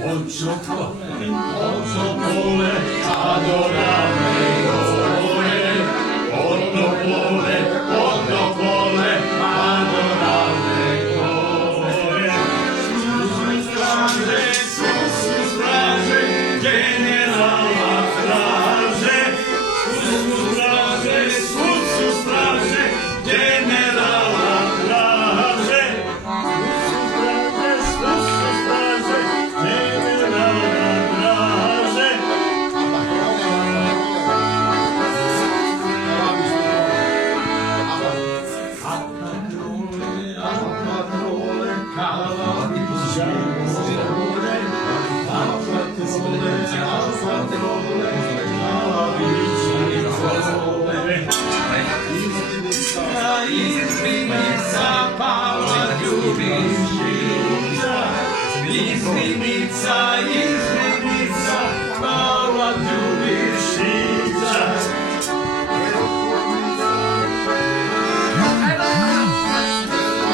Sottovoce, adorare Ore, Ottopole, adorare Ore. Su strage, generala strage, su strage, generala strage,